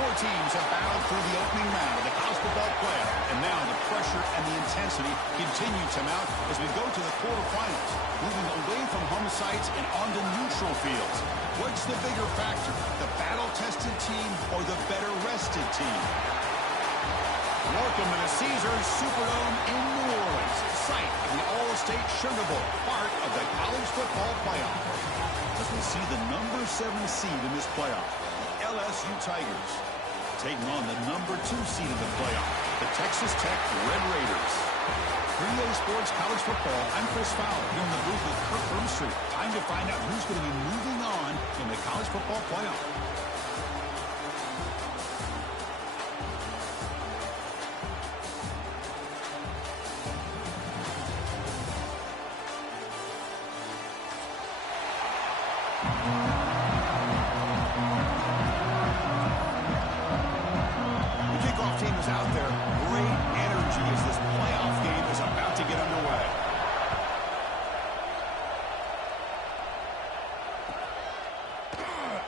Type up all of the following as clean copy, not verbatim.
Four teams have battled through the opening round of the college football playoff, and now the pressure and the intensity continue to mount as we go to the quarterfinals, moving away from home sites and onto neutral fields. What's the bigger factor, the battle-tested team or the better-rested team? Welcome to the Caesars Superdome in New Orleans, site of the All-State Sugar Bowl, part of the college football playoff. As we see the number 7 seed in this playoff, the LSU Tigers, taking on the number 2 seed in the playoff, the Texas Tech Red Raiders. 3A Sports College Football, I'm Chris Fowler, here in the booth with Kirk Broomstreet. Time to find out who's going to be moving on in the college football playoff.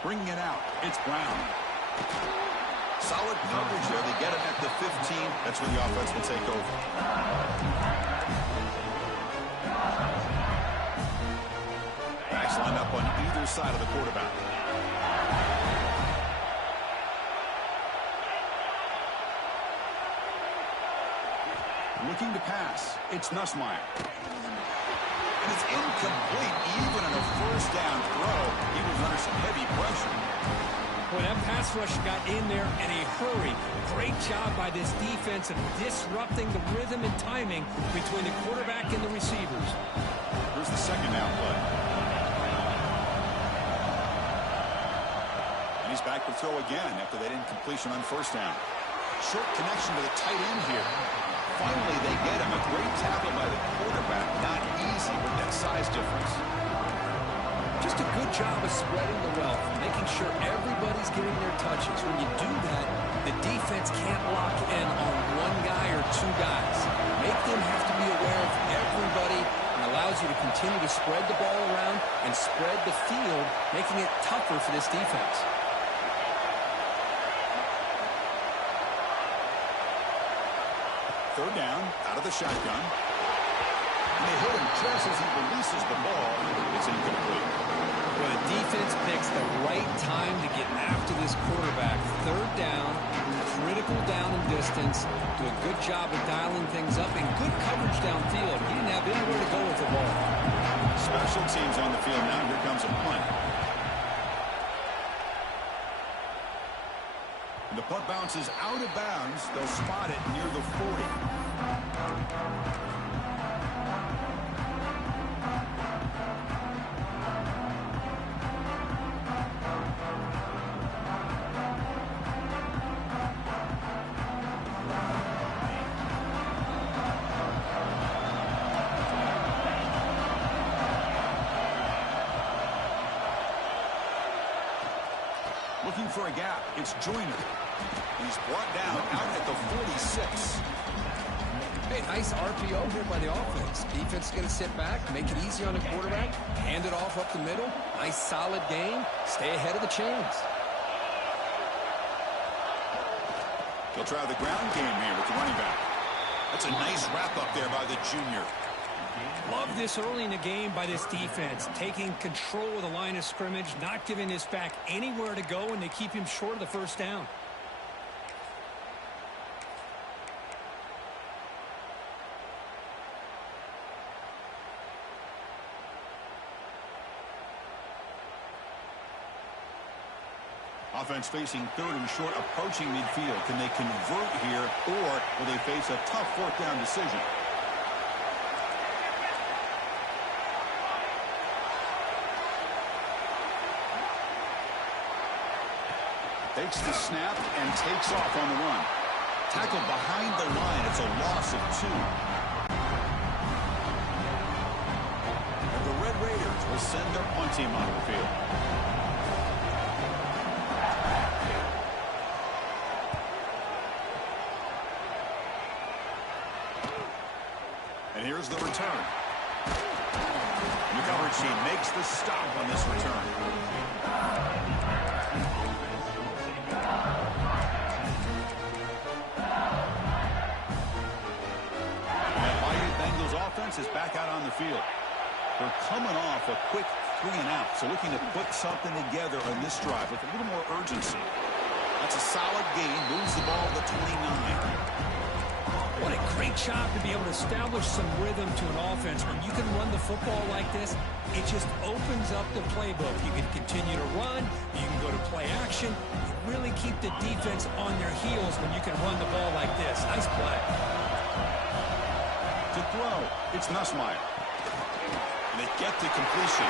Bringing it out, it's Brown. Solid coverage there. They get it at the 15. That's where the offense will take over. Backs lined up on either side of the quarterback. Looking to pass, it's Nussmeier. And it's incomplete. Even on a first down throw, he was under some heavy pressure. Boy, that pass rush got in there in a hurry. Great job by this defense of disrupting the rhythm and timing between the quarterback and the receivers. Here's the second down play. And he's back to throw again after that incompletion on first down. Short connection to the tight end here. Finally, they get him. A great tackle by the quarterback. Not easy with that size difference. Just a good job of spreading the wealth, making sure everybody's getting their touches. When you do that, the defense can't lock in on one guy or two guys. Make them have to be aware of everybody and allows you to continue to spread the ball around and spread the field, making it tougher for this defense. Third down, out of the shotgun. And they hit him just as he releases the ball. It's incomplete. Well, the defense picks the right time to get after this quarterback. Third down, critical down and distance. Do a good job of dialing things up and good coverage downfield. He didn't have anywhere to go with the ball. Special teams on the field now. Here comes a punt. And the punt bounces out of bounds. They'll spot it near the 40. Looking for a gap. It's Joyner. He's brought down out at the 46. Hey, nice RPO here by the offense. Defense is going to sit back, make it easy on the quarterback, hand it off up the middle. Nice solid game. Stay ahead of the chains. They'll try the ground game here with the running back. That's a nice wrap up there by the junior. Love this early in the game by this defense, taking control of the line of scrimmage, not giving this back anywhere to go, and they keep him short of the first down. Offense facing third and short, approaching midfield. Can they convert here, or will they face a tough fourth down decision? Takes the snap and takes off on the run. Tackled behind the line. It's a loss of 2. And the Red Raiders will send their punt team on the field. And here's the return. And the coverage team makes the stop on this return. offense is back out on the field. They're coming off a quick 3 and out, so looking to put something together on this drive with a little more urgency. That's a solid gain. Moves the ball to the 29. What a great job to be able to establish some rhythm to an offense where you can run the football like this. It just opens up the playbook. You can continue to run. You can go to play action. You really keep the defense on their heels when you can run the ball like this. Nice play. To throw, it's Nussmeier. And they get the completion.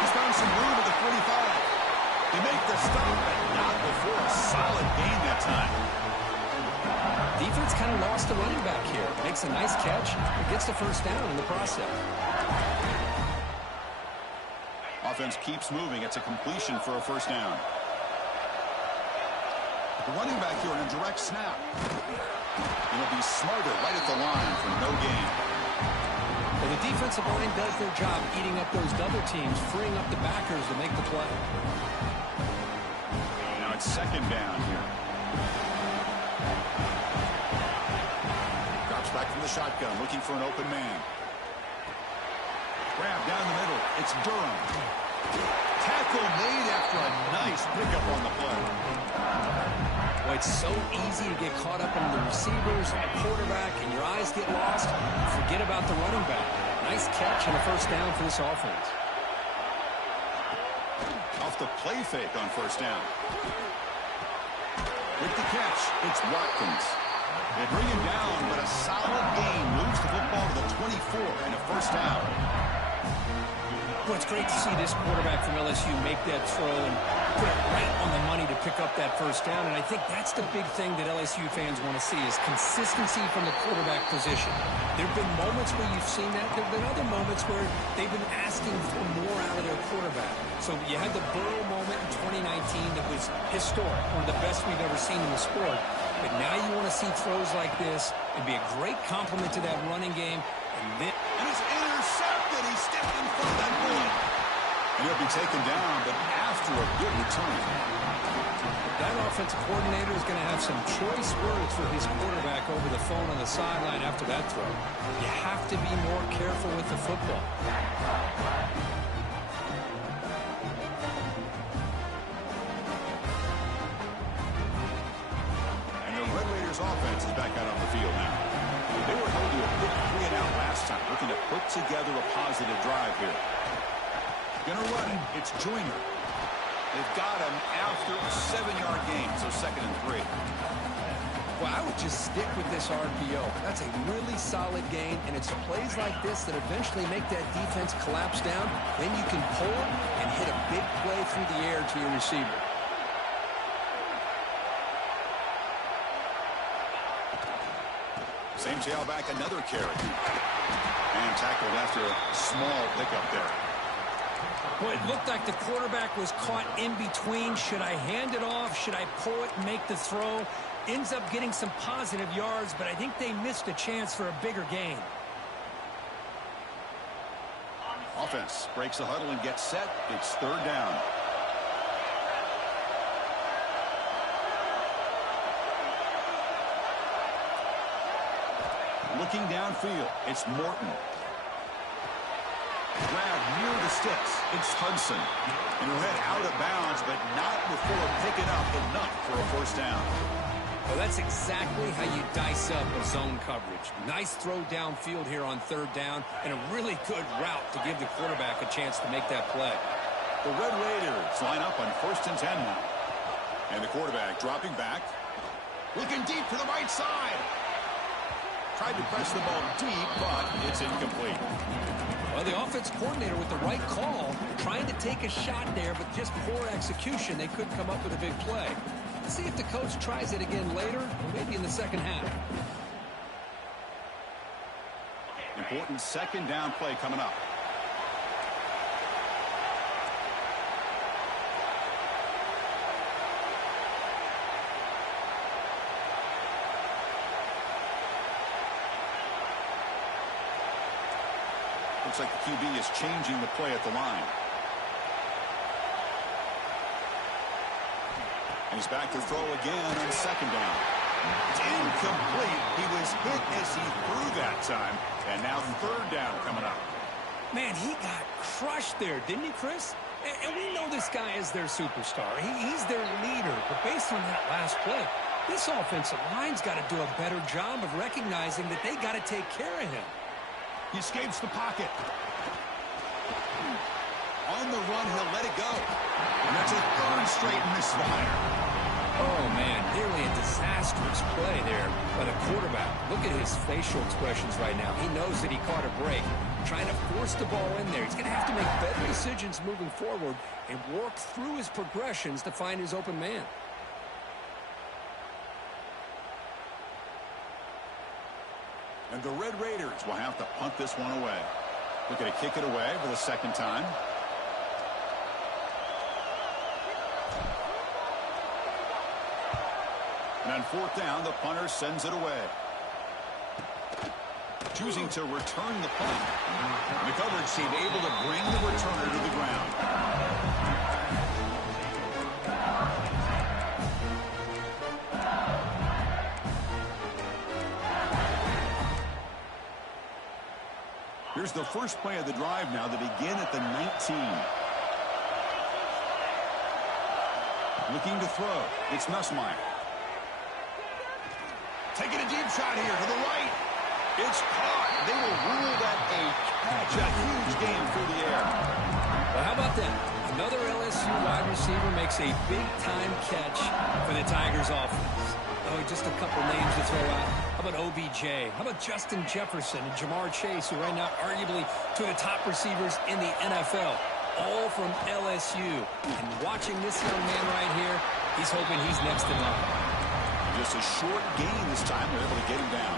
He's found some room at the 45. They make the stop, but not before a solid gain that time. Defense kind of lost the running back here. Makes a nice catch and gets the first down in the process. Offense keeps moving. It's a completion for a first down. The running back here in a direct snap. And it'll be smothered right at the line for no gain. Well, the defensive line does their job eating up those double teams, freeing up the backers to make the play. Now it's second down here. Back from the shotgun, looking for an open man. Grab down the middle. It's Durham. Tackle made after a nice pickup on the play. Well, it's so easy to get caught up in the receivers and the quarterback, and your eyes get lost. Forget about the running back. Nice catch and a first down for this offense. Off the play fake on first down. With the catch, it's Watkins. They bring him down, but a solid gain moves the football to the 24 and a first down. Well, it's great to see this quarterback from LSU make that throw and put it right on the money to pick up that first down. And I think that's the big thing that LSU fans want to see is consistency from the quarterback position. There have been moments where you've seen that. There have been other moments where they've been asking for more out of their quarterback. So you had the Burrow moment in 2019 that was historic, one of the best we've ever seen in the sport. But now you want to see throws like this. It'd be a great compliment to that running game. And it's intercepted. He stepped in front of that bullet. And he'll be taken down, but after a good return. That offensive coordinator is going to have some choice words for his quarterback over the phone on the sideline after that throw. You have to be more careful with the football. Offense is back out on the field now. They were held to a quick 3 and out last time, looking to put together a positive drive here. Gonna run it. It's Joyner. They've got him after a 7-yard gain, so 2nd and 3. Well, I would just stick with this RPO. That's a really solid gain, and it's plays like this that eventually make that defense collapse down. Then you can pull it and hit a big play through the air to your receiver. Same tailback, another carry. And tackled after a small pickup there. Well, it looked like the quarterback was caught in between. Should I hand it off? Should I pull it and make the throw? Ends up getting some positive yards, but I think they missed a chance for a bigger gain. Offense breaks the huddle and gets set. It's 3rd down. Looking downfield, it's Morton. Grab near the sticks, it's Hudson. And he'll head out of bounds, but not before picking up enough for a first down. Well, that's exactly how you dice up a zone coverage. Nice throw downfield here on 3rd down, and a really good route to give the quarterback a chance to make that play. The Red Raiders line up on 1st and 10 now. And the quarterback dropping back. Looking deep to the right side. Tried to press the ball deep, but it's incomplete. Well, the offense coordinator with the right call, trying to take a shot there, but just poor execution. They couldn't come up with a big play. Let's see if the coach tries it again later, or maybe in the second half. Important 2nd down play coming up. Looks like the QB is changing the play at the line. And he's back to throw again on 2nd down. It's incomplete. He was hit as he threw that. that time. And now third down coming up. Man, he got crushed there, didn't he, Chris? And we know this guy is their superstar. He's their leader. But based on that last play, this offensive line's got to do a better job of recognizing that they got to take care of him. He escapes the pocket. On the run, he'll let it go. And that's a third straight misfire. Oh, man, nearly a disastrous play there by the quarterback. Look at his facial expressions right now. He knows that he caught a break, trying to force the ball in there. He's going to have to make better decisions moving forward and work through his progressions to find his open man. And the Red Raiders will have to punt this one away. We're going to kick it away for the second time. And on fourth down, the punter sends it away. Choosing to return the punt. The coverage team able to bring the returner to the ground. Here's the first play of the drive now to begin at the 19. Looking to throw. It's Nussmeier. Taking a deep shot here to the right. It's caught. They will rule that a catch. A huge game through the air. Well, how about that? Another LSU wide receiver makes a big-time catch for the Tigers offense. Oh, just a couple names to throw out. How about OBJ? How about Justin Jefferson and Jamar Chase, who right now arguably two of the top receivers in the NFL, all from LSU. And watching this young man right here, he's hoping he's next in line. Just a short gain this time. They're able to get him down.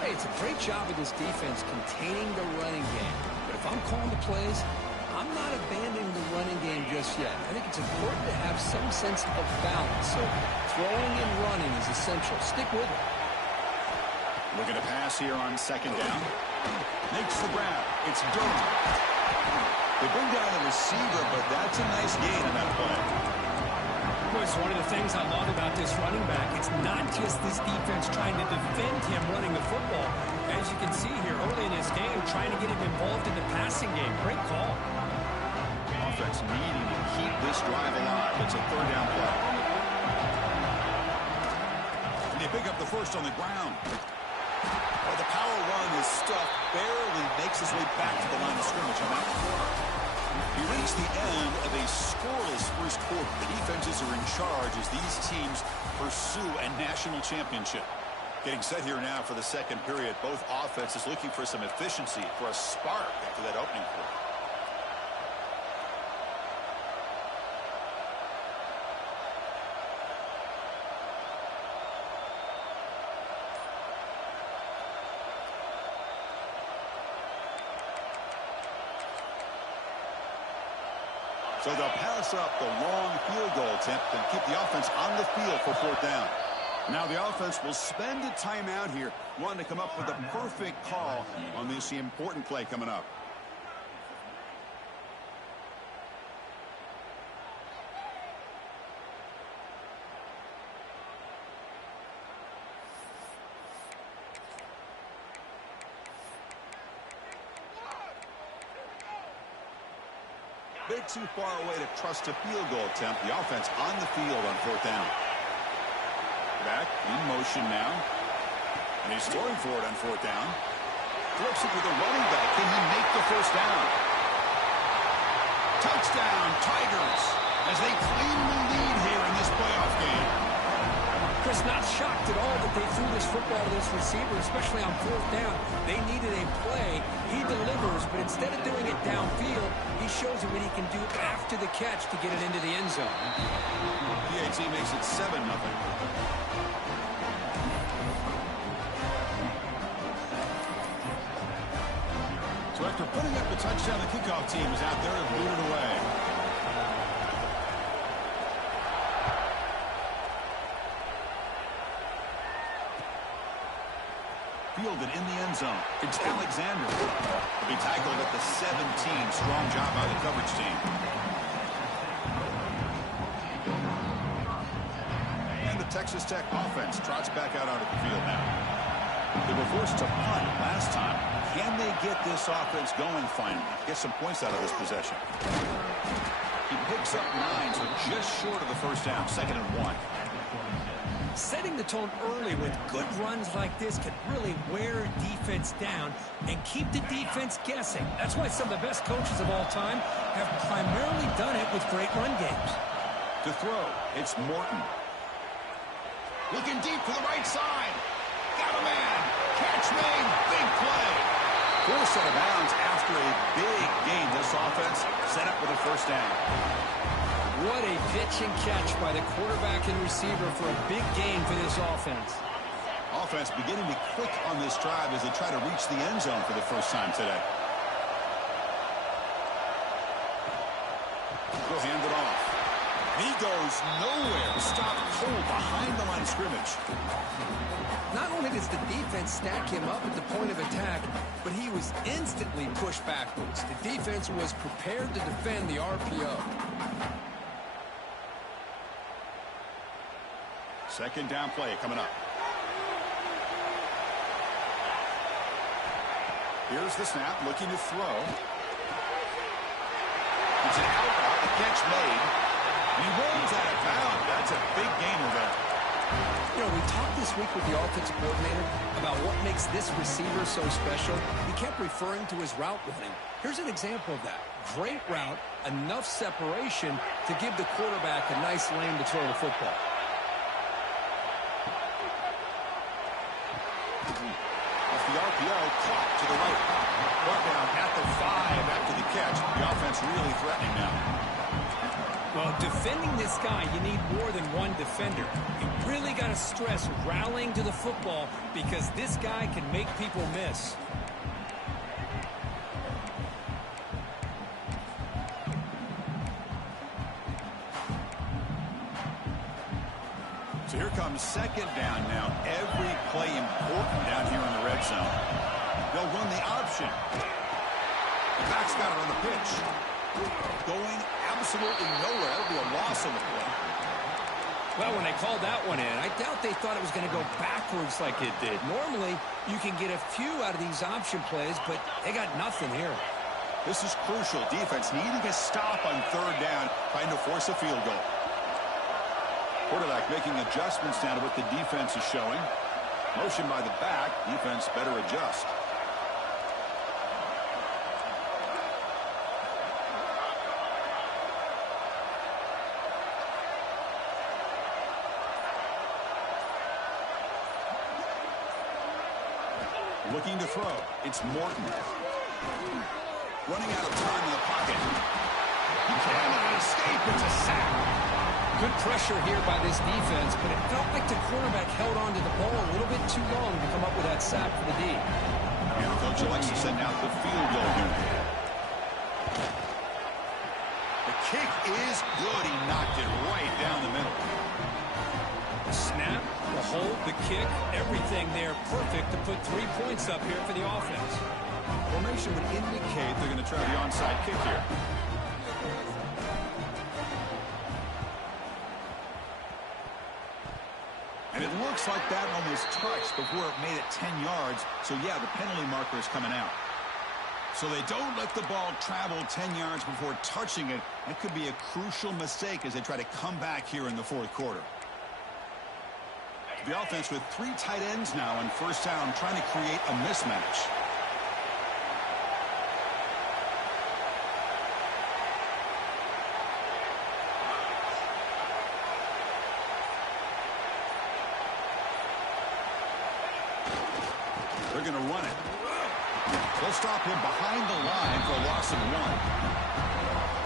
Hey, it's a great job of this defense containing the running game. But if I'm calling the plays, I'm not abandoning the running game just yet. I think it's important to have some sense of balance. So throwing and running is essential. Stick with it. Looking to pass here on second down. Makes the grab. It's Durham. They bring down the receiver, but that's a nice gain in that play. It's one of the things I love about this running back. It's not just this defense trying to defend him running the football. As you can see here early in this game, trying to get him involved in the passing game. Great call. Offense needing to keep this drive alive. It's a third down play. And they pick up the first on the ground. Well, the power run is stuffed. Barely makes his way back to the line of scrimmage on that corner. He reached the end of a scoreless first quarter. The defenses are in charge as these teams pursue a national championship. Getting set here now for the second period. Both offenses looking for some efficiency, for a spark after that opening quarter. So they'll pass up the long field goal attempt and keep the offense on the field for fourth down. Now the offense will spend a timeout here, wanting to come up with a perfect call on this important play coming up. Bit too far away to trust a field goal attempt. The offense on the field on fourth down. Back in motion now. And he's throwing for it on fourth down. Flips it to the running back. Can he make the first down? Touchdown, Tigers, as they claim the lead here in this playoff game. Chris, not shocked at all that they threw this football to this receiver, especially on fourth down. They needed a play. He delivers, but instead of doing it downfield, he shows you what he can do after the catch to get it into the end zone. PAT makes it 7-0. So after putting up the touchdown, the kickoff team is out there to boot it away. Fielded in the end zone. It's Alexander. He'll be tackled at the 17. Strong job by the coverage team. And the Texas Tech offense trots back out onto the field now. They were forced to punt last time. Can they get this offense going finally? Get some points out of this possession. He picks up 9, so just short of the first down, 2nd and 1. Setting the tone early with good runs like this can really wear a defense down and keep the defense guessing. That's why some of the best coaches of all time have primarily done it with great run games. To throw, it's Morton. Looking deep to the right side. Got a man. Catch made. Big play. Forced out of bounds after a big gain. This offense set up with a first down. What a pitch and catch by the quarterback and receiver for a big gain for this offense. Offense beginning to click on this drive as they try to reach the end zone for the first time today. He'll hand it off. He goes nowhere. Stopped cold behind the line of scrimmage. Not only does the defense stack him up at the point of attack, but he was instantly pushed backwards. The defense was prepared to defend the RPO. Second down play coming up. Here's the snap, looking to throw. It's an out route, the catch made. He rolls out of bounds. That's a big gainer there. You know, we talked this week with the offensive coordinator about what makes this receiver so special. He kept referring to his route running. Here's an example of that. Great route, enough separation to give the quarterback a nice lane to throw the football. Off the RPO, caught to the right. Brought down at the 5 after the catch. The offense really threatening now. Well, defending this guy, you need more than one defender. You really got to stress rallying to the football because this guy can make people miss. So here comes second down now. Every play important down here in the red zone. They'll run the option. The back's got it on the pitch. Going absolutely nowhere. That'll be a loss on the play. Well, when they called that one in, I doubt they thought it was going to go backwards like it did. Normally, you can get a few out of these option plays, but they got nothing here. This is crucial. Defense needing to stop on third down, trying to force a field goal. Quarterback making adjustments now to what the defense is showing. Motion by the back. Defense better adjust. Looking to throw. It's Morton. Running out of time in the pocket. He cannot escape. It's a sack. Good pressure here by this defense, but it felt like the quarterback held on to the ball a little bit too long to come up with that sack for the D. And Coach elects to send out the field goal unit. The kick is good. He knocked it right down the middle. The snap, the hold, the kick, everything there perfect to put 3 points up here for the offense. Formation would indicate they're going to try the onside kick here. And it looks like that one was touched before it made it 10 yards. So, yeah, the penalty marker is coming out. So they don't let the ball travel 10 yards before touching it. That could be a crucial mistake as they try to come back here in the fourth quarter. The offense with 3 tight ends now on first down, trying to create a mismatch. They're going to run it. They'll stop him behind the line for a loss of 1.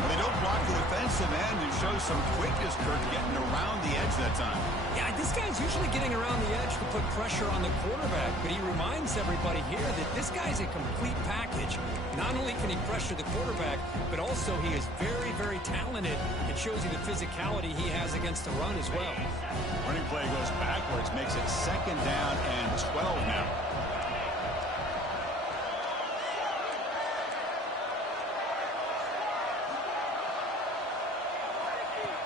They don't block the defensive end and show some quickness, Kirk, getting around the edge that time. Yeah, this guy's usually getting around the edge to put pressure on the quarterback, but he reminds everybody here that this guy's a complete package. Not only can he pressure the quarterback, but also he is very, very talented. It shows you the physicality he has against the run as well. Running play goes backwards, makes it second down and 12 now.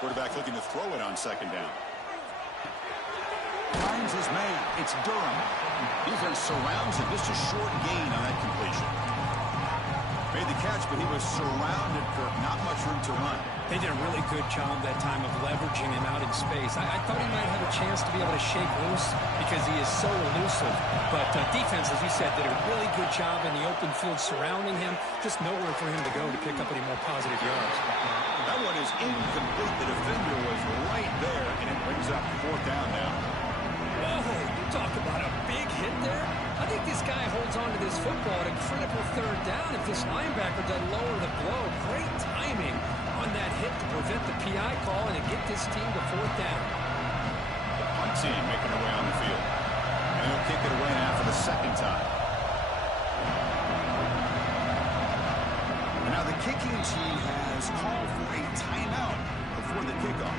Quarterback looking to throw it on second down. Lines his man. It's Durham. Defense surrounds him. Just a short gain on that completion. Made the catch, but he was surrounded, Kirk. Not much room to run. They did a really good job that time of leveraging him out in space. I thought he might have a chance to be able to shake loose because he is so elusive. But defense, as you said, did a really good job in the open field surrounding him. Just nowhere for him to go to pick up any more positive yards. That one is incomplete. The defender was right there, and it brings up 4th down now. Whoa, you talk about a big hit there. I think this guy holds on to this football at a critical 3rd down if this linebacker doesn't lower the blow. Great timing on that hit to prevent the PI call and to get this team to 4th down. The punt team making their way on the field. And they'll kick it away now for the 2nd time. And now the kicking team has called for a timeout before the kickoff.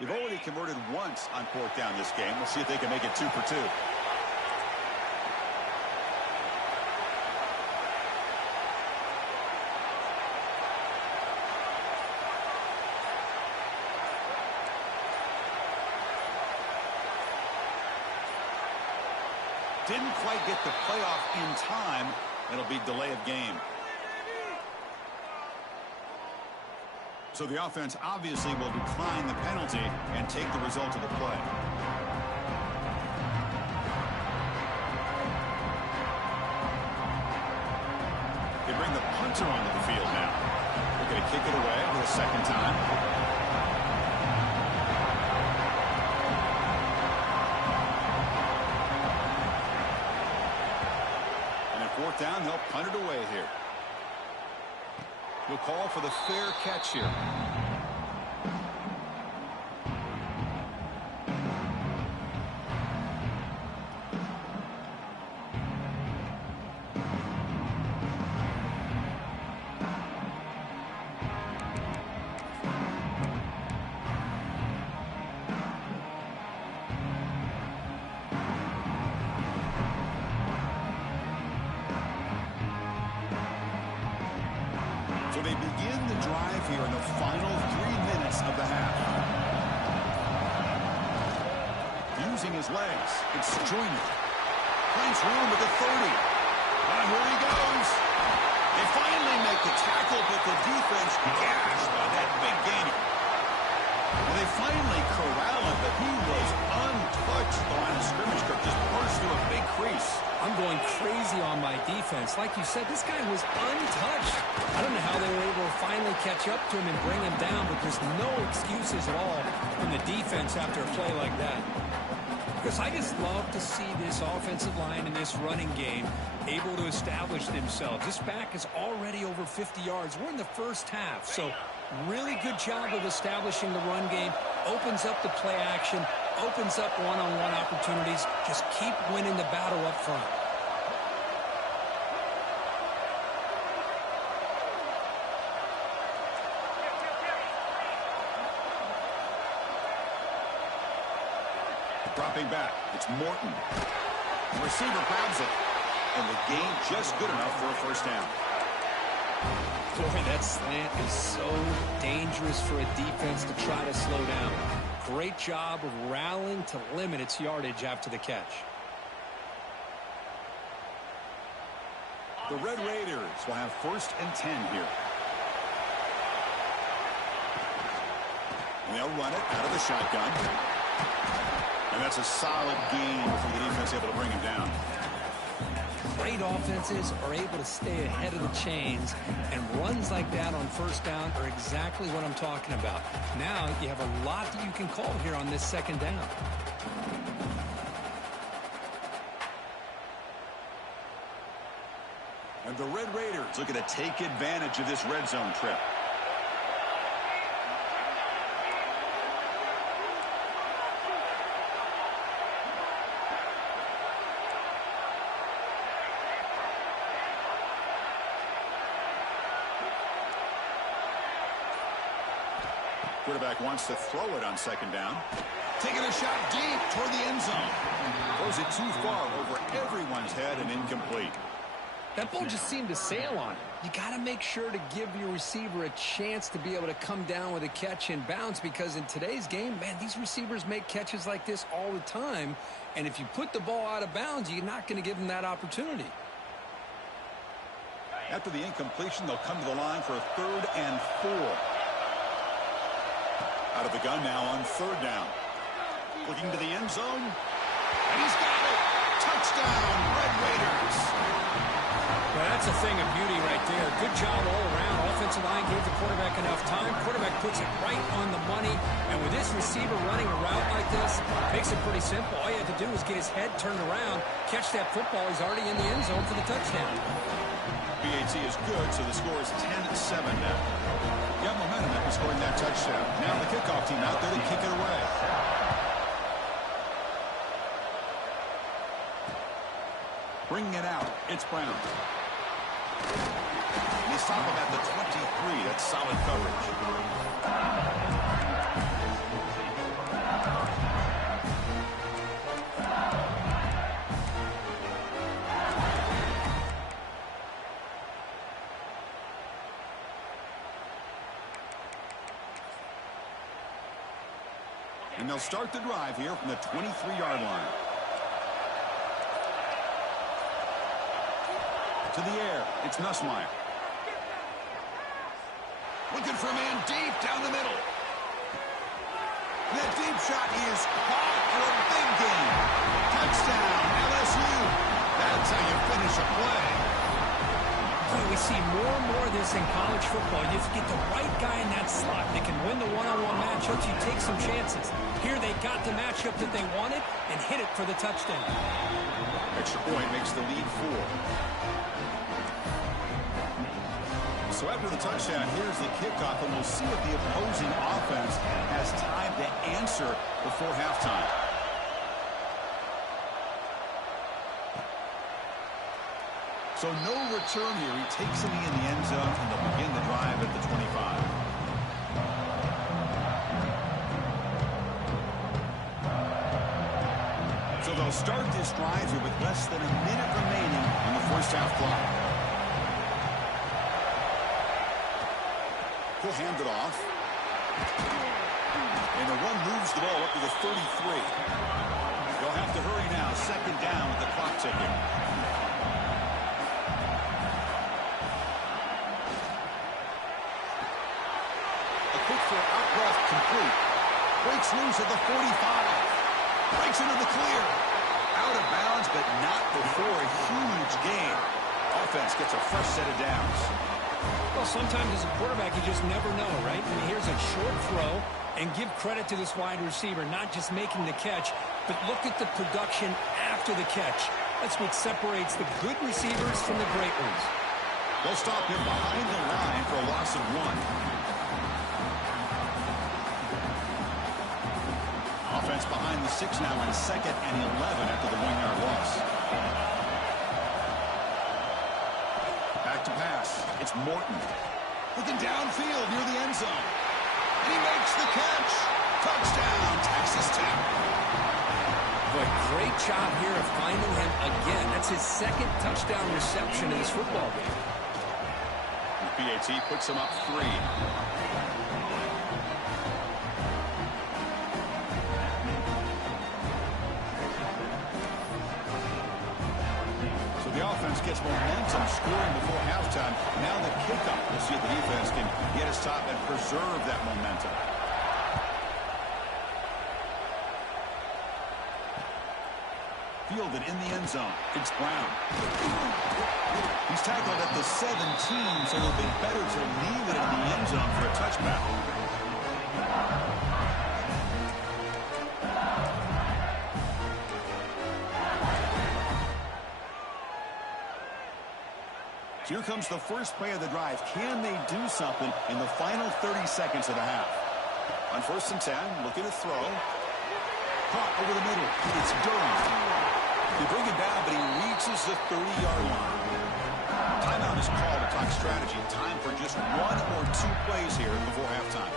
They've already converted once on 4th down this game. We'll see if they can make it 2 for 2. Didn't quite get the playoff in time. It'll be delay of game. So the offense obviously will decline the penalty and take the result of the play. They bring the punter onto the field now. They're going to kick it away for the 2nd time. And at 4th down, they'll punt it away here. We'll call for the fair catch here. So they begin the drive here in the final 3 minutes of the half. Using his legs, it's Joyner. Finds room at the 30. And here he goes. They finally make the tackle, but the defense gashed by that big gainer. Well, they finally corral him, but he was untouched. The line of scrimmage, Kirk, just part defense. Like you said, this guy was untouched. I don't know how they were able to finally catch up to him and bring him down, but there's no excuses at all from the defense after a play like that. Because I just love to see this offensive line and this running game able to establish themselves. This back is already over 50 yards. We're in the first half, so really good job of establishing the run game. Opens up the play action, opens up one-on-one opportunities. Just keep winning the battle up front. Dropping back, it's Morton. The receiver grabs it, and the gain just good enough for a first down. Boy, that slant is so dangerous for a defense to try to slow down. Great job of rallying to limit its yardage after the catch. The Red Raiders will have 1st and 10 here. And they'll run it out of the shotgun. And that's a solid gain for the defense able to bring him down. Great offenses are able to stay ahead of the chains, and runs like that on first down are exactly what I'm talking about. Now you have a lot that you can call here on this second down. And the Red Raiders looking to take advantage of this red zone trip. Quarterback wants to throw it on second down. Taking a shot deep toward the end zone. Throws it too far over everyone's head and incomplete. That ball just seemed to sail on it. You got to make sure to give your receiver a chance to be able to come down with a catch and bounce, because in today's game, man, these receivers make catches like this all the time. And if you put the ball out of bounds, you're not going to give them that opportunity. After the incompletion, they'll come to the line for a 3rd and 4. Out of the gun now on 3rd down. Looking to the end zone. And he's got it. Touchdown, Red Raiders. Well, that's a thing of beauty right there. Good job all around. Offensive line gave the quarterback enough time. Quarterback puts it right on the money. And with this receiver running a route like this, makes it pretty simple. All you have to do is get his head turned around, catch that football. He's already in the end zone for the touchdown. BAT is good, so the score is 10-7 now. You have momentum after scoring that touchdown. Now the kickoff team out there to kick it away. Bringing it out, it's Brown. And they stop him at the 23. That's solid coverage. And they'll start the drive here from the 23-yard line. To the air, it's Nussmeier. Looking for a man deep down the middle. That deep shot is caught for a big gain. Touchdown, LSU. That's how you finish a play. Boy, we see more and more of this in college football. You get the right guy in that slot that can win the one-on-one matchups. You take some chances. Here they got the matchup that they wanted and hit it for the touchdown. Extra point makes the lead 4. So after the touchdown, here's the kickoff, and we'll see if the opposing offense has time to answer before halftime. So no return here. He takes it in the end zone, and they'll begin the drive at the 25. So they'll start this drive here with less than a minute remaining on the first half clock. He'll hand it off. And the run moves the ball up to the 33. They'll have to hurry now. Second down with the clock ticking. A quick throw out left, complete. Breaks loose at the 45. Breaks into the clear. Out of bounds, but not before a huge gain. offense gets a fresh set of downs. Well, sometimes as a quarterback, you just never know, right? I mean, here's a short throw, and give credit to this wide receiver, not just making the catch, but look at the production after the catch. That's what separates the good receivers from the great ones. They'll stop him behind the line for a loss of 1. Offense behind the 6 now in 2nd and 11 after the 1-yard loss. Back to pass. It's Morton. Looking downfield near the end zone. And he makes the catch. Touchdown, Texas Tech. Boy, great job here of finding him again. That's his 2nd touchdown reception in this football game. The PAT puts him up 3. The offense gets momentum scoring before halftime. Now the kickoff. We'll see if the defense can get his top and preserve that momentum. Fielded in the end zone. It's Brown. He's tackled at the 17, so it'll be better to leave it in the end zone for a touchback. Here comes the first play of the drive. Can they do something in the final 30 seconds of the half? On 1st and 10, looking to throw. Caught over the middle. It's Durham. They bring it down, but he reaches the 30-yard line. Timeout is called to talk strategy. Time for just 1 or 2 plays here before halftime.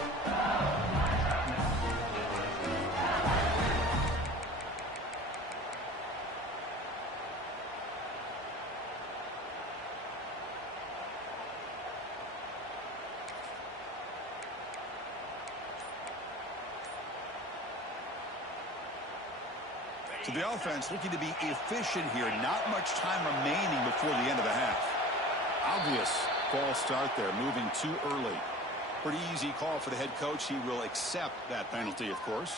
So the offense looking to be efficient here. Not much time remaining before the end of the half. Obvious false start there, moving too early. Pretty easy call for the head coach. He will accept that penalty, of course.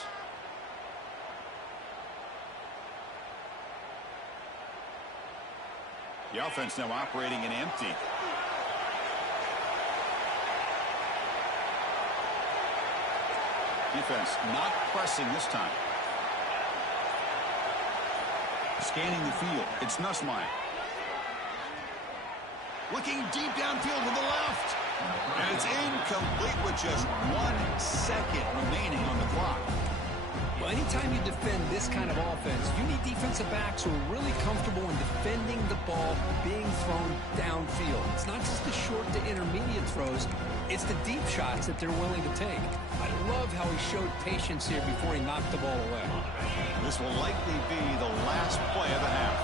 The offense now operating in empty. Defense not pressing this time. Scanning the field. It's Nussmeier. Looking deep downfield to the left. And it's incomplete with just 1 second remaining on the clock. Well, anytime you defend this kind of offense, you need defensive backs who are really comfortable in defending the ball being thrown downfield. It's not just the short to intermediate throws. It's the deep shots that they're willing to take. I love how he showed patience here before he knocked the ball away. This will likely be the last play of the half.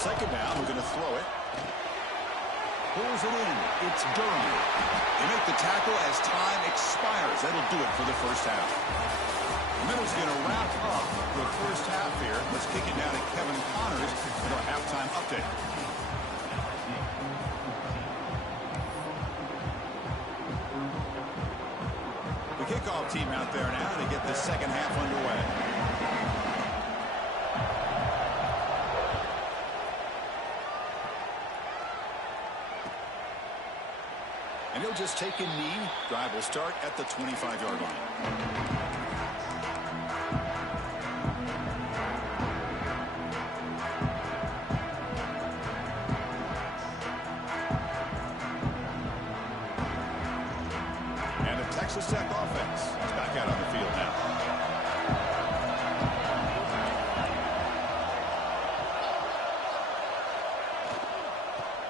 2nd down, we're going to throw it. Pulls it in. It's Durham. They make the tackle as time expires. That'll do it for the first half. The middle's going to wrap up the first half here. Let's kick it down to Kevin Connors with our halftime update. The kickoff team out there now to get the second half underway. And he'll just take a knee. Drive will start at the 25-yard line. Texas Tech offense is back out on the field now.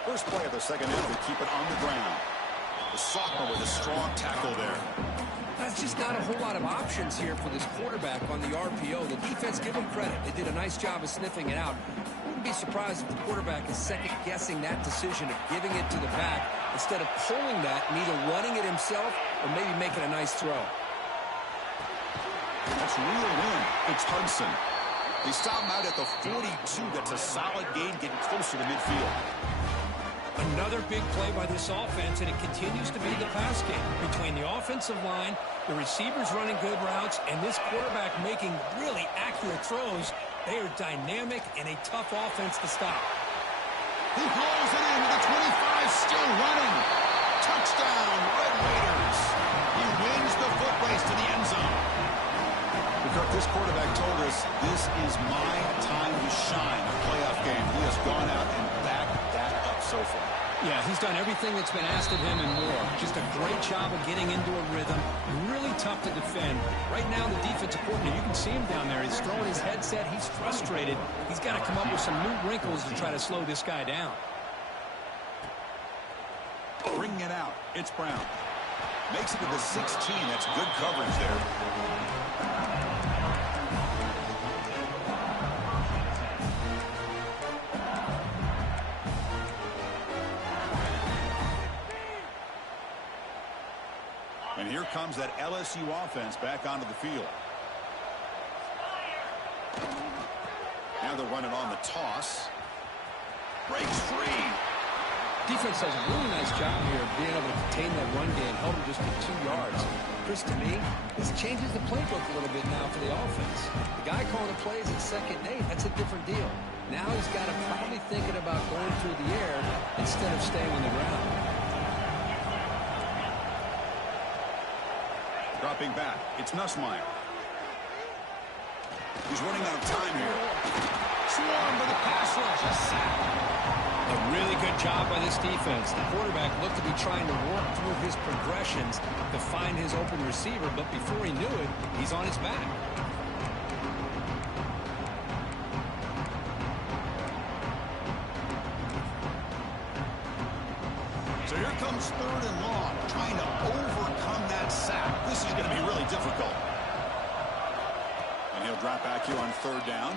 First play of the second half, they keep it on the ground. The sophomore with a strong tackle there. That's just not a whole lot of options here for this quarterback on the RPO. The defense, give them credit. They did a nice job of sniffing it out. Wouldn't be surprised if the quarterback is second-guessing that decision of giving it to the back instead of pulling that and either running it himself or maybe making a nice throw. That's reeled in. It's Hudson. They stop him out at the 42. That's a solid gain, getting closer to midfield. Another big play by this offense, and it continues to be the pass game between the offensive line, the receivers running good routes, and this quarterback making really accurate throws. They are dynamic and a tough offense to stop. He blows it into the 25, still running. Touchdown, Red Raiders. He wins the foot race to the end zone. Kirk, this quarterback told us this is my time to shine, a playoff game. He has gone out and backed that up so far. Yeah, he's done everything that's been asked of him and more. Just a great job of getting into a rhythm. Really tough to defend. Right now, the defensive coordinator, you can see him down there. He's throwing his headset. He's frustrated. He's got to come up with some new wrinkles to try to slow this guy down. Bringing it out. It's Brown. Makes it to the 16. That's good coverage there. And here comes that LSU offense back onto the field. Now they're running on the toss. Breaks free. Defense does a really nice job here of being able to contain that run game, held him just for 2 yards. Chris, to me, this changes the playbook a little bit now for the offense. The guy calling the plays at 2nd and 8, that's a different deal. Now he's got to probably thinking about going through the air instead of staying on the ground. Dropping back, it's Nussmeier. He's running out of time here. Swarmed by the pass rush, a sack. A really good job by this defense. The quarterback looked to be trying to work through his progressions to find his open receiver, but before he knew it, he's on his back. So here comes 3rd and long, trying to overcome that sack. This is going to be really difficult. And he'll drop back here on 3rd down.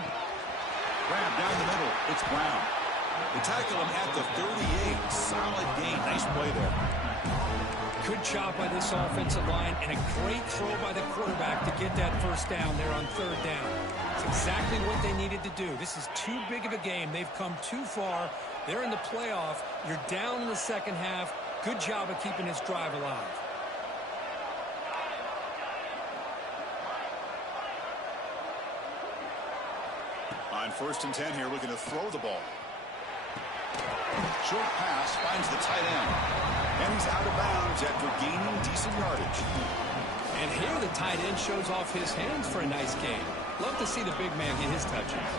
Grab down the middle. It's Brown. They tackle him at the 38. Solid gain. Nice play there. Good job by this offensive line and a great throw by the quarterback to get that 1st down there on 3rd down. It's exactly what they needed to do. This is too big of a game. They've come too far. They're in the playoff. You're down in the 2nd half. Good job of keeping this drive alive. On 1st and 10 here, looking to throw the ball. Short pass finds the tight end. And he's out of bounds after gaining decent yardage. And here the tight end shows off his hands for a nice game. Love to see the big man get his touches.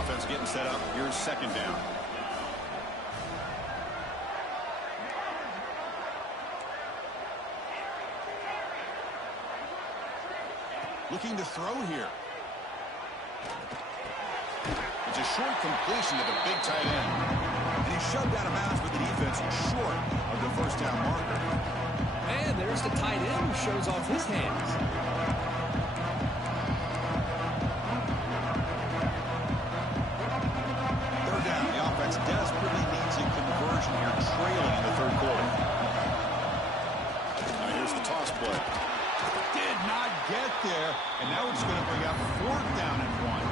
Offense getting set up. Here's 2nd down. Looking to throw here. It's a short completion to the big tight end. And he's shoved out of bounds with the defense short of the 1st down marker. And there's the tight end who shows off his hands. 3rd down. The offense desperately needs a conversion here, trailing in the 3rd quarter. Now here's the toss play. Did not get there. And now it's going to bring up 4th down and 1.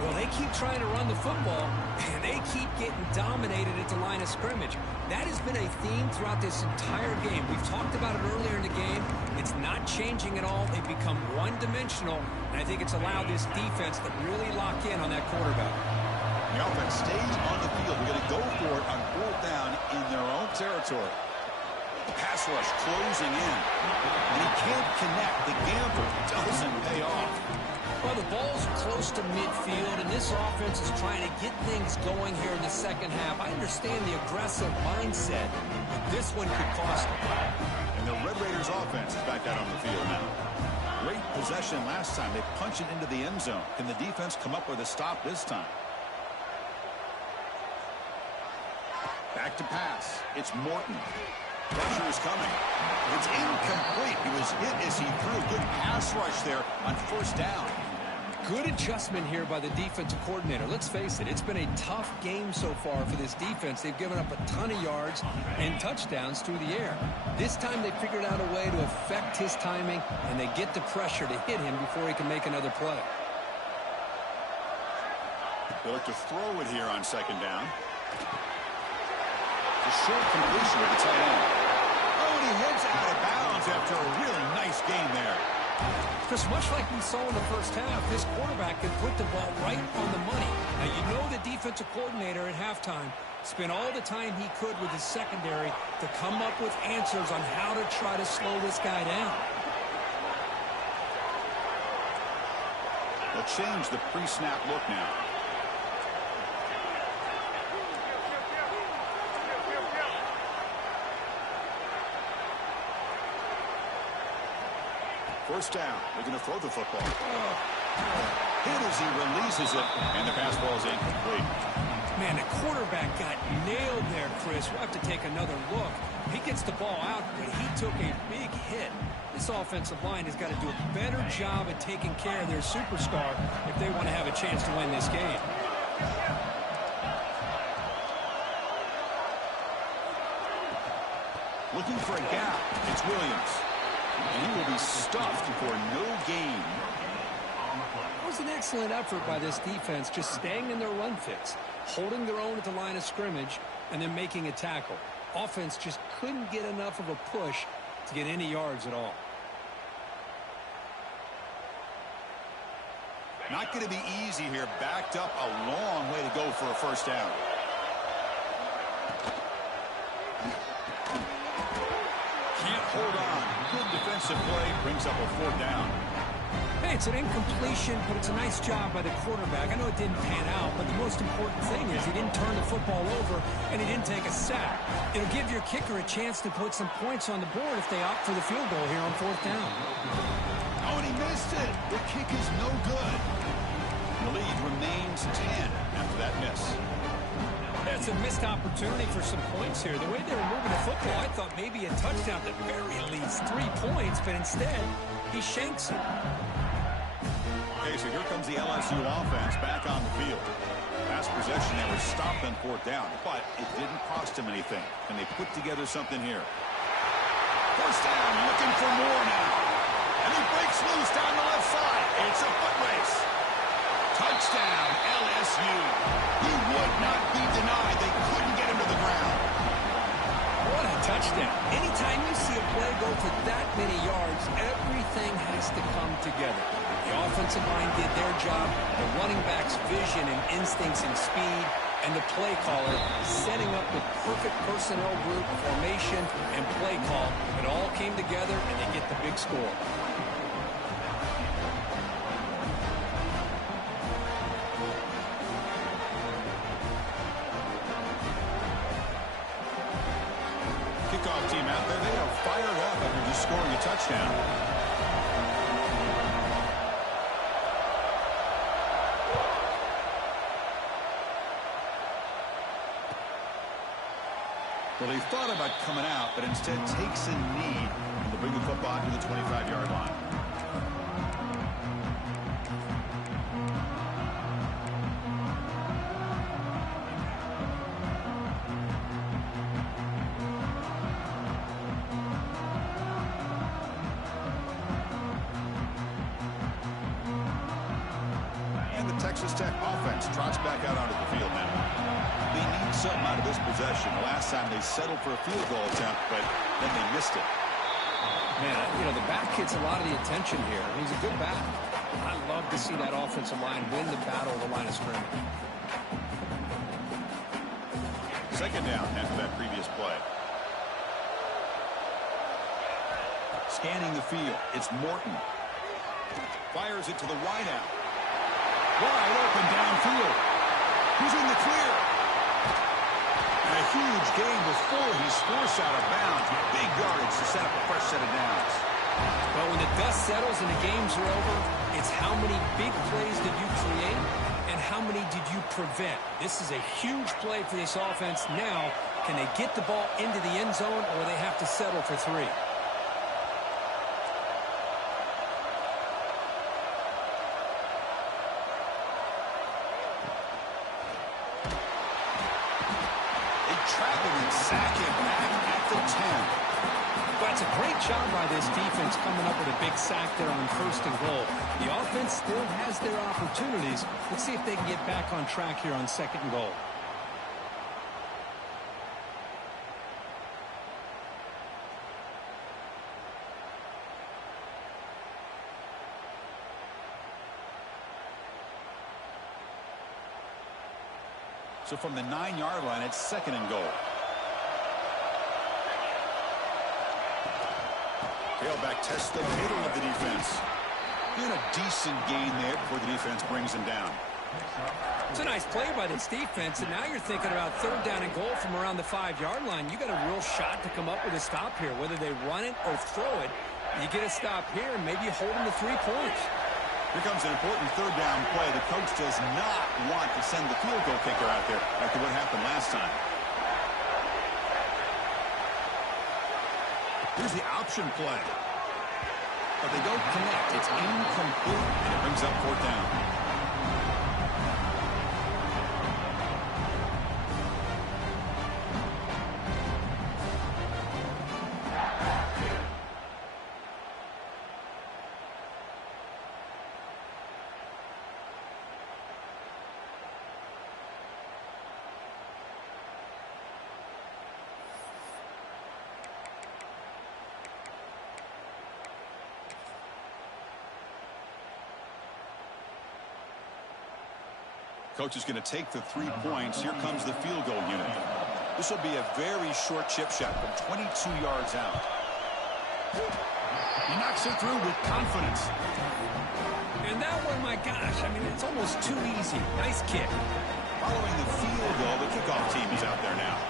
Well, they keep trying to run the football, and they keep getting dominated at the line of scrimmage. That has been a theme throughout this entire game. We've talked about it earlier in the game. It's not changing at all. They've become one-dimensional, and I think it's allowed this defense to really lock in on that quarterback. The offense stays on the field. We're going to go for it on 4th down in their own territory. Pass rush closing in. And he can't connect. The gamble doesn't pay off. Well, the ball's close to midfield, and this offense is trying to get things going here in the 2nd half. I understand the aggressive mindset, but this one could cost them. And the Red Raiders offense is back out on the field now. Great possession last time. They punch it into the end zone. Can the defense come up with a stop this time? Back to pass. It's Morton. Pressure is coming. It's incomplete. He was hit as he threw. Good pass rush there on 1st down. Good adjustment here by the defensive coordinator. Let's face it, it's been a tough game so far for this defense. They've given up a ton of yards and touchdowns through the air. This time they figured out a way to affect his timing, and they get the pressure to hit him before he can make another play. They look to throw it here on 2nd down. A short completion of the tight end. Oh, and he heads out of bounds after a really nice game there. Because much like we saw in the first half, this quarterback can put the ball right on the money. Now, you know the defensive coordinator at halftime spent all the time he could with his secondary to come up with answers on how to try to slow this guy down. They'll change the pre-snap look now. First down. They're going to throw the football. Hit as he releases it, and the pass ball is incomplete. Man, the quarterback got nailed there, Chris. We'll have to take another look. He gets the ball out, but he took a big hit. This offensive line has got to do a better job at taking care of their superstar if they want to have a chance to win this game. Looking for a gap. It's Williams. And he will be stuffed for no gain. It was an excellent effort by this defense, just staying in their run fits, holding their own at the line of scrimmage, and then making a tackle. Offense just couldn't get enough of a push to get any yards at all. Not going to be easy here. Backed up a long way to go for a first down. Can't hold on. Good defensive play. Brings up a fourth down. Hey, it's an incompletion, but it's a nice job by the quarterback. I know it didn't pan out, but the most important thing is he didn't turn the football over and he didn't take a sack. It'll give your kicker a chance to put some points on the board if they opt for the field goal here on fourth down. Oh, and he missed it. The kick is no good. The lead remains 10 after that miss. That's a missed opportunity for some points here. The way they were moving the football, I thought maybe a touchdown at the very least, 3 points, but instead he shanks it. Okay, so here comes the LSU offense back on the field. Last possession, they were stopped on fourth down, but it didn't cost them anything. And they put together something here. First down, looking for more now. And he breaks loose down the left side. It's a foot race. Touchdown, LSU. He would not be denied. They couldn't get him to the ground. What a touchdown. Anytime you see a play go for that many yards, everything has to come together. The offensive line did their job, the running back's vision and instincts and speed, and the play caller setting up the perfect personnel group, formation, and play call. It all came together, and they get the big score. Kickoff team out there, they are fired up after just scoring a touchdown. Well, they thought about coming out, but instead takes a knee and they'll bring the football to the 25-yard line. And the Texas Tech offense trots back out onto the field now. They need something out of this possession. The last time they settled for a field goal attempt, but then they missed it. Man, you know, the back gets a lot of the attention here. He's a good back. I love to see that offensive line win the battle of the line of scrimmage. Second down after that previous play. Scanning the field, it's Morton. Fires it to the wideout. Wide open downfield. He's in the clear. And a huge gain before he's forced out of bounds. Big yardage to set up a fresh set of downs. But when the dust settles and the games are over, it's how many big plays did you create and how many did you prevent. This is a huge play for this offense. Now, can they get the ball into the end zone or they have to settle for 3? Trap him and sack him back at the 10. But it's a great job by this defense coming up with a big sack there on first and goal. The offense still has their opportunities. Let's see if they can get back on track here on second and goal. So from the 9-yard line, it's 2nd and goal. Tailback tests the middle of the defense. Doing a decent gain there before the defense brings him down. It's a nice play by this defense, and now you're thinking about 3rd down and goal from around the 5-yard line. You got a real shot to come up with a stop here. Whether they run it or throw it, you get a stop here, and maybe you hold them to 3 points. Here comes an important 3rd down play. The coach does not want to send the field goal kicker out there after what happened last time. Here's the option play. But they don't connect. It's incomplete, and it brings up 4th down. Coach is going to take the 3 points. Here comes the field goal unit. This will be a very short chip shot from 22 yards out. He knocks it through with confidence. And that one, my gosh, I mean, it's almost too easy. Nice kick. Following the field goal, the kickoff team is out there now.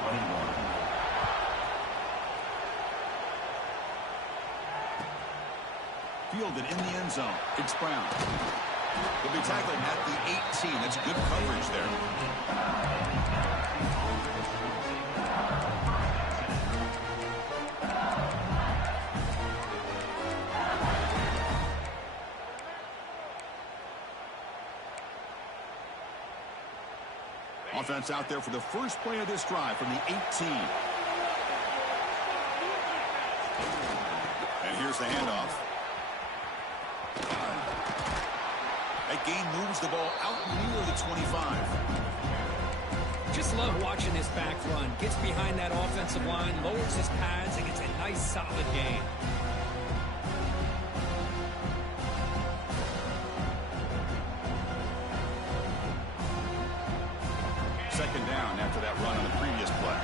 Fielded in the end zone. It's Brown. He'll be tackled at the 18. That's good coverage there. Offense out there for the first play of this drive from the 18. And here's the handoff. That gain moves the ball out near the 25. Just love watching this back run. Gets behind that offensive line, lowers his pads, and gets a nice solid gain. Second down after that run on the previous play.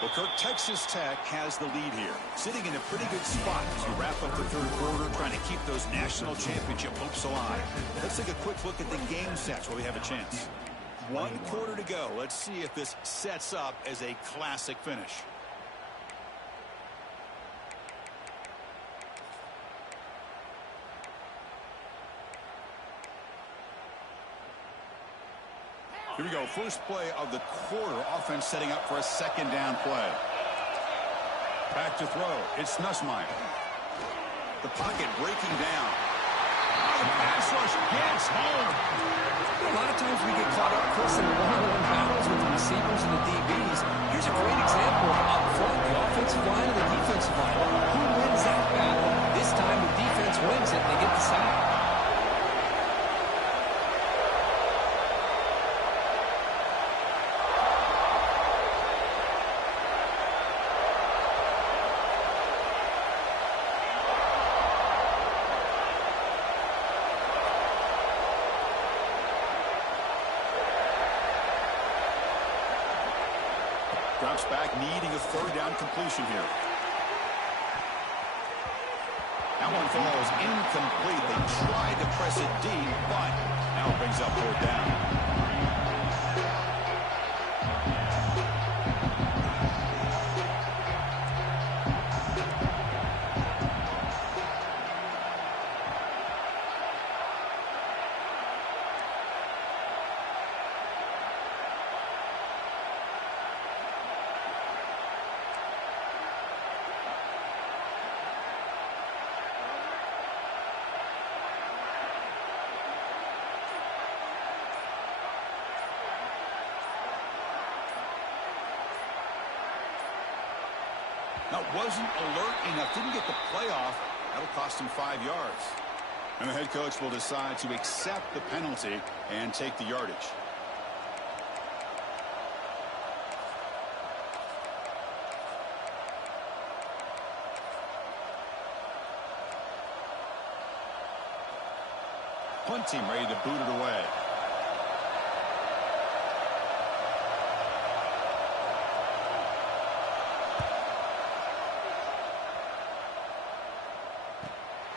Well, Kirk, Texas Tech has the lead here, sitting in a pretty good spot as we wrap up the 3rd quarter, trying to keep those national championship hopes alive. Let's take a quick look at the game stats while we have a chance. 1 quarter to go. Let's see if this sets up as a classic finish. Here we go. First play of the quarter. Offense setting up for a 2nd down play. Back to throw. It's Nussmeier. The pocket breaking down. Oh, the pass rush gets home. A lot of times we get caught up, Chris, in one-on-one battles with the receivers and the DBs. Here's a great example of up front, the offensive line and the defensive line. Who wins that battle? This time the defense wins it, and they get the sack. Drops back, needing a 3rd down completion here. That one falls incomplete. They tried to press it deep, but now it brings up 4th down. Now, wasn't alert enough. Didn't get the playoff. That'll cost him 5 yards. And the head coach will decide to accept the penalty and take the yardage. Punt team ready to boot it away.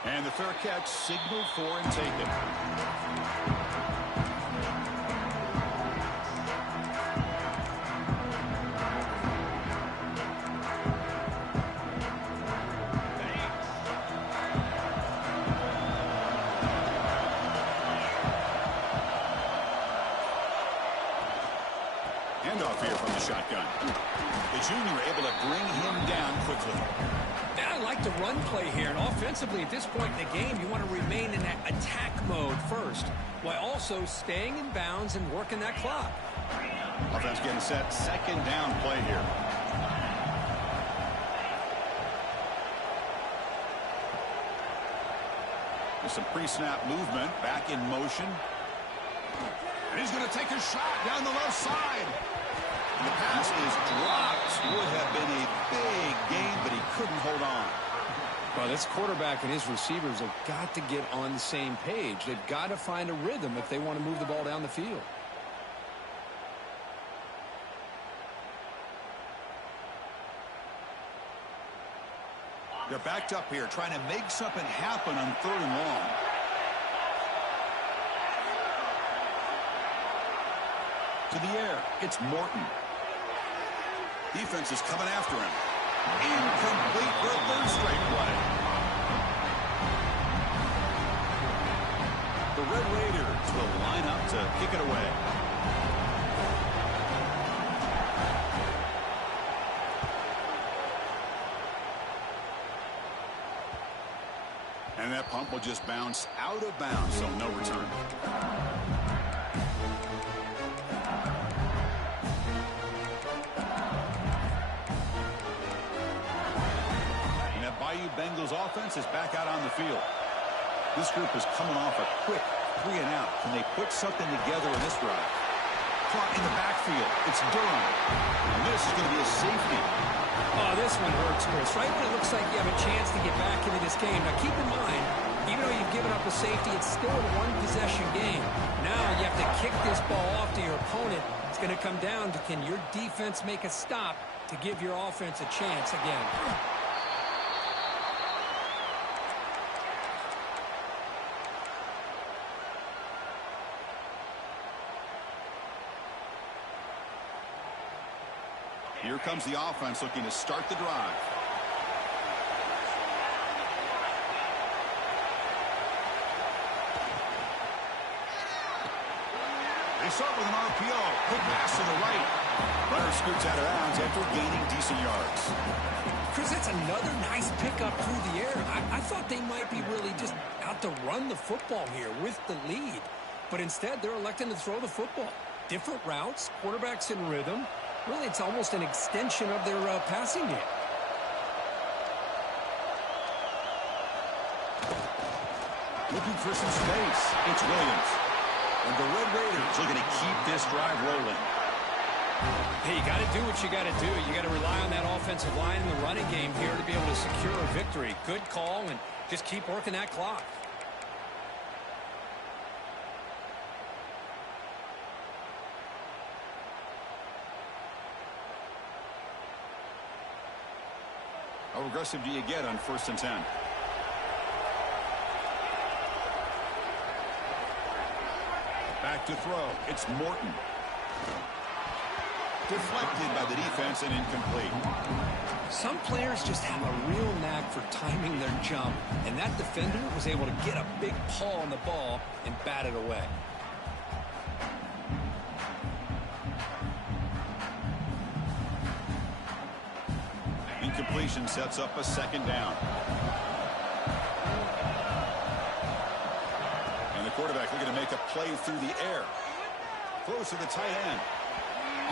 And the fair catch signaled for and taken. Handoff here from the shotgun. The junior able to bring him down quickly. I like the run play here, and offensively at this point in the game, you want to remain in that attack mode first, while also staying in bounds and working that clock. Offense getting set, second down play here. There's some pre-snap movement, back in motion. And he's going to take a shot down the left side. And the pass is dropped. Would have been a big gain, but he couldn't hold on. Well, this quarterback and his receivers have got to get on the same page. They've got to find a rhythm if they want to move the ball down the field. They're backed up here, trying to make something happen on 3rd and long. To the air, it's Morton. Defense is coming after him. Incomplete for a 3rd straight play. The Red Raiders will line up to kick it away. And that pump will just bounce out of bounds, so no return. Bengals offense is back out on the field. This group is coming off a quick 3 and out. Can they put something together in this drive? Caught in the backfield. It's Durham. And this is going to be a safety. Oh, this one hurts, Chris. Right when it looks like you have a chance to get back into this game. Now, keep in mind, even though you've given up a safety, it's still a one-possession game. Now you have to kick this ball off to your opponent. It's going to come down to, can your defense make a stop to give your offense a chance again? Here comes the offense looking to start the drive. They start with an RPO. Quick pass to the right. Runner scoots out of bounds after gaining decent yards. Chris, that's another nice pickup through the air. I thought they might be really just out to run the football here with the lead. But instead, they're electing to throw the football. Different routes, quarterbacks in rhythm. Really, it's almost an extension of their passing game. Looking for some space. It's Williams. And the Red Raiders looking to keep this drive rolling. Hey, you got to do what you got to do. You got to rely on that offensive line in the running game here to be able to secure a victory. Good call, and just keep working that clock. How aggressive do you get on 1st and 10? Back to throw. It's Morton. Deflected by the defense and incomplete. Some players just have a real knack for timing their jump, and that defender was able to get a big paw on the ball and bat it away. Incompletion sets up a 2nd down. And the quarterback looking to make a play through the air. Close to the tight end.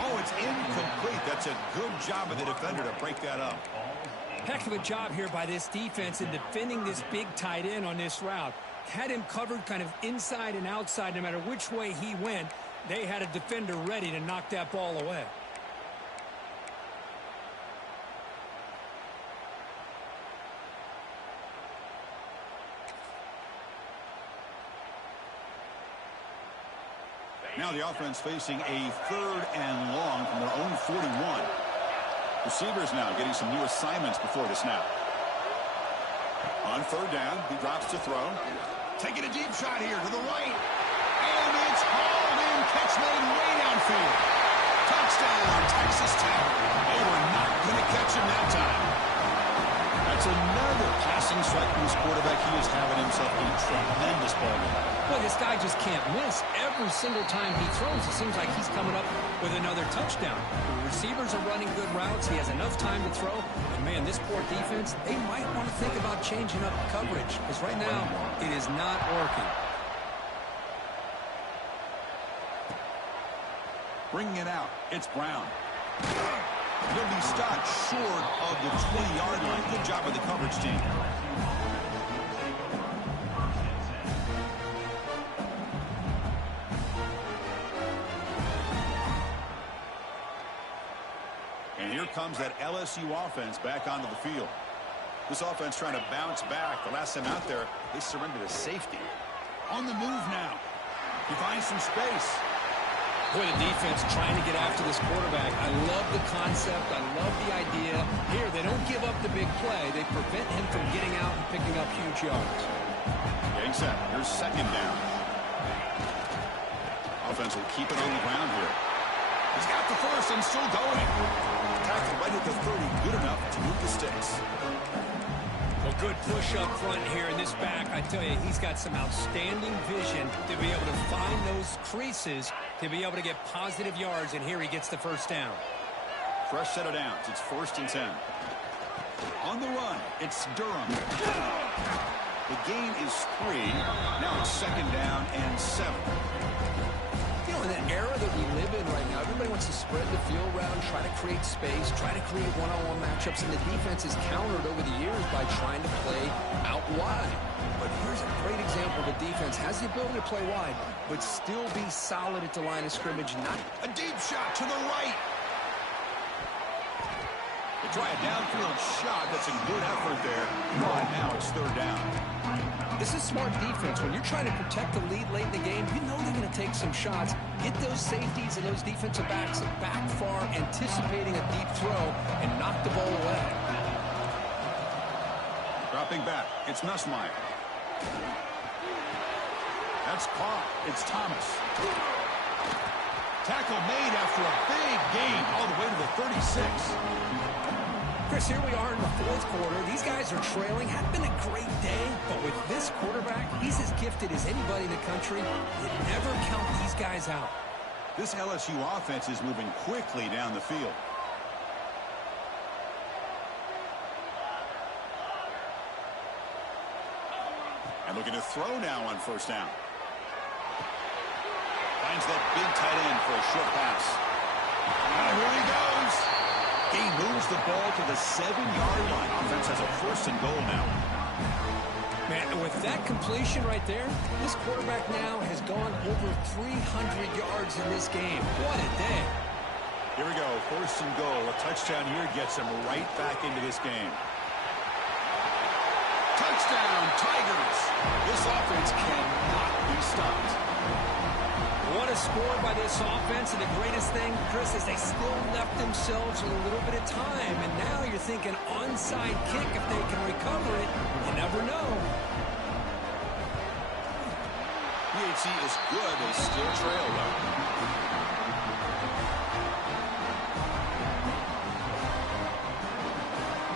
Oh, it's incomplete. That's a good job of the defender to break that up. Heck of a job here by this defense in defending this big tight end on this route. had him covered kind of inside and outside. No matter which way he went, they had a defender ready to knock that ball away. Now the offense facing a 3rd and long from their own 41. Receivers now getting some new assignments before the snap. On 3rd down, he drops to throw. Taking a deep shot here to the right. And it's hauled in. Catch made way downfield. Touchdown, Texas Tech. They were not going to catch him that time. That's another passing strike from this quarterback. He is having himself a tremendous ball game. Well, this guy just can't miss. Every single time he throws, it seems like he's coming up with another touchdown. The receivers are running good routes. He has enough time to throw. And, man, this poor defense, they might want to think about changing up coverage because right now it is not working. Bringing it out, it's Brown. He'll be stopped short of the 20-yard line. Good job of the coverage team. And here comes that LSU offense back onto the field. This offense trying to bounce back. The last time out there, they surrendered a safety. On the move now. He finds some space. Boy, the defense trying to get after this quarterback. I love the concept. I love the idea. Here, they don't give up the big play. They prevent him from getting out and picking up huge yards. Getting set. Here's 2nd down. Offense will keep it on the ground here. He's got the first and still going. Tackle right at the 30. Good enough to move the sticks. Well, good push up front here in this back. I tell you, he's got some outstanding vision to be able to find those creases to be able to get positive yards, and here he gets the first down. Fresh set of downs. It's 1st and 10. On the run, it's Durham. The gain is 3. Now it's 2nd down and 7. You know, in the era that we live in right now, everybody wants to spread the field around, try to create space, try to create one-on-one matchups, and the defense is countered over the years by trying to play out wide. But here's a great example. The defense has the ability to play wide, but still be solid at the line of scrimmage. Not a deep shot to the right. They try a downfield shot. That's a good effort there. But now it's 3rd down. This is smart defense. When you're trying to protect the lead late in the game, you know they're going to take some shots. Get those safeties and those defensive backs back far, anticipating a deep throw, and knock the ball away. Dropping back. It's Nussmeier. That's caught. It's Thomas. Tackle made after a big gain all the way to the 36. Chris, here we are in the 4th quarter. These guys are trailing. Hadn't been a great day, but with this quarterback, he's as gifted as anybody in the country. You never count these guys out. This LSU offense is moving quickly down the field. And looking to throw now on 1st down. Finds that big tight end for a short pass. And here he goes. He moves the ball to the 7-yard line. Offense has a 1st and goal now. Man, with that completion right there, this quarterback now has gone over 300 yards in this game. What a day. Here we go. 1st and goal. A touchdown here gets him right back into this game. Touchdown, Tigers. This offense cannot be stopped. What a score by this offense, and the greatest thing, Chris, is they still left themselves with a little bit of time, and now you're thinking onside kick if they can recover it. You never know. PHC is good. They still trail, though.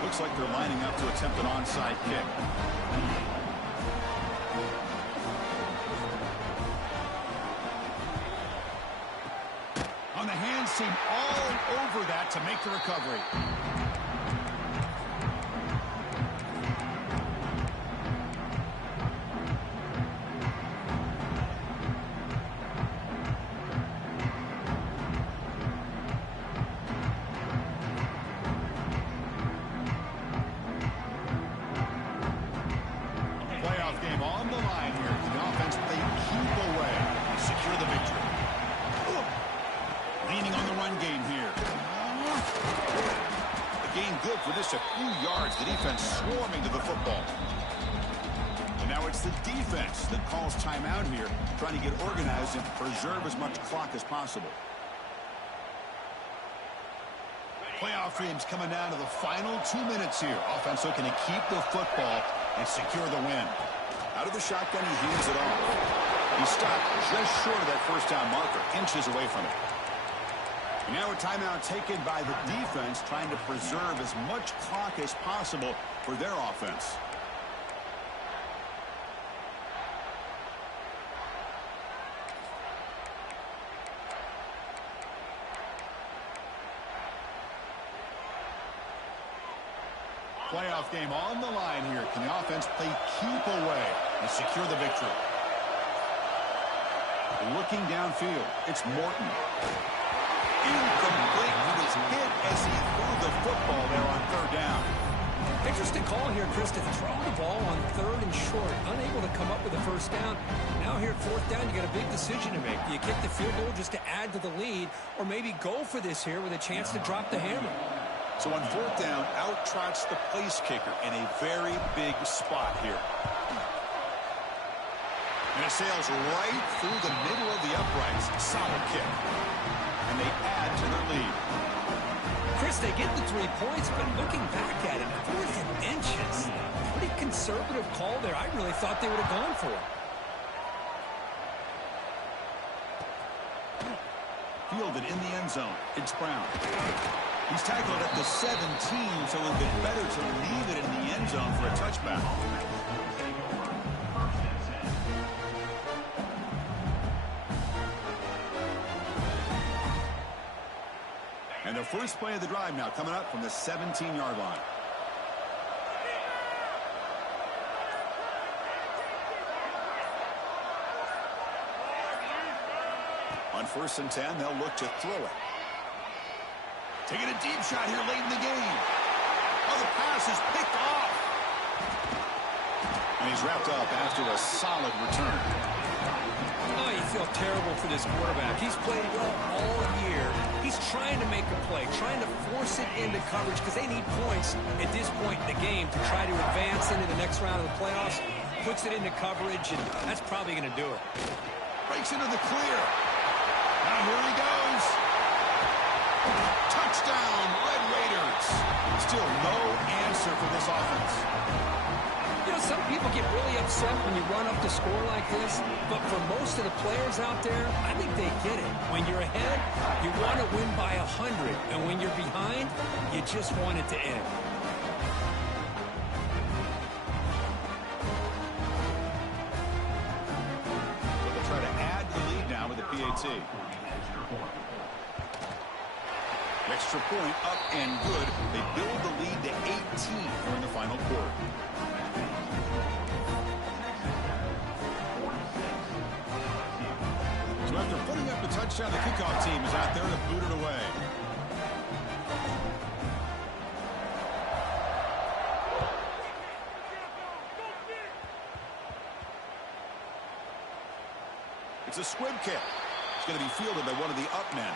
Looks like they're lining up to attempt an onside kick. On the hands team all over that to make the recovery. Playoff game on the line here. good for just a few yards. The defense swarming to the football. And now it's the defense that calls timeout here, trying to get organized and preserve as much clock as possible. Playoff games coming down to the final 2 minutes here. Offense looking to keep the football and secure the win. Out of the shotgun, he hands it off. He stopped just short of that first down marker, inches away from it. And now a timeout taken by the defense, trying to preserve as much clock as possible for their offense. Playoff game on the line here. Can the offense play keep away and secure the victory? Looking downfield, it's Morton. Incomplete. He was hit as he threw the football there on third down. Interesting call here, Chris, to throw the ball on third and short. Unable to come up with a first down. Now here, fourth down, you got a big decision to make. Do you kick the field goal just to add to the lead, or maybe go for this here with a chance to drop the hammer? So on fourth down, out trots the place kicker in a very big spot here. And it sails right through the middle of the uprights. Solid kick. And they add to their lead. Chris, they get the 3 points, but looking back at it, 4th and inches. Pretty conservative call there. I really thought they would have gone for it. Fielded in the end zone. It's Brown. He's tackled at the 17, so it would have been better to leave it in the end zone for a touchback. And the first play of the drive now coming up from the 17-yard line. On 1st and 10, they'll look to throw it. Taking a deep shot here late in the game. Oh, the pass is picked off. And he's wrapped up after a solid return. Oh, you feel terrible for this quarterback. He's played well all year. He's trying to make a play, trying to force it into coverage because they need points at this point in the game to try to advance into the next round of the playoffs. Puts it into coverage, and that's probably going to do it. Breaks into the clear. Now here he goes. Touchdown, Red Raiders. Still no answer for this offense. You know, some people get really upset when you run up the score like this, but for most of the players out there, I think they get it. When you're ahead, you want to win by 100, and when you're behind, you just want it to end. They'll try to add the lead now with the PAT. Extra point up and good. They build the lead to 18 during the final quarter. So after putting up the touchdown, the kickoff team is out there to boot it away. It's a squib kick. It's going to be fielded by one of the up men.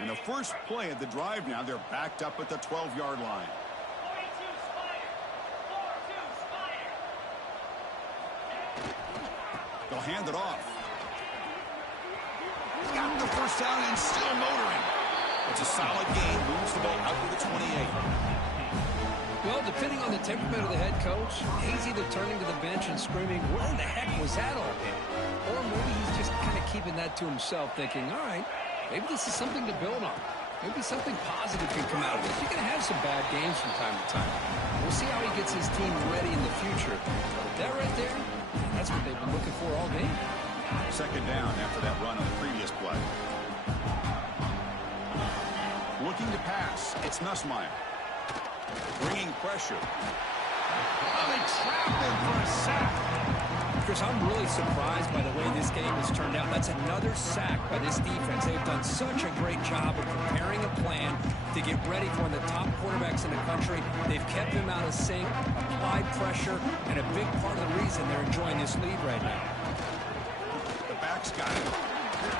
And the first play of the drive now, they're backed up at the 12-yard line. They'll hand it off. Got the first down and still motoring. It's a solid gain, moves the ball out to the 28. Well, depending on the temperament of the head coach, he's either turning to the bench and screaming, where the heck was that all been? Or maybe he's just kind of keeping that to himself, thinking, all right, maybe this is something to build on. Maybe something positive can come out of this. You're going to have some bad games from time to time. We'll see how he gets his team ready in the future. But that right there, that's what they've been looking for all game. Second down after that run on the previous play. Looking to pass. It's Nussmeier. Bringing pressure. Oh, they trap him for a sack. Chris, I'm really surprised by the way this game has turned out. That's another sack by this defense. They've done such a great job of preparing a plan to get ready for one of the top quarterbacks in the country. They've kept him out of sync, applied pressure, and a big part of the reason they're enjoying this lead right now. The back's got it.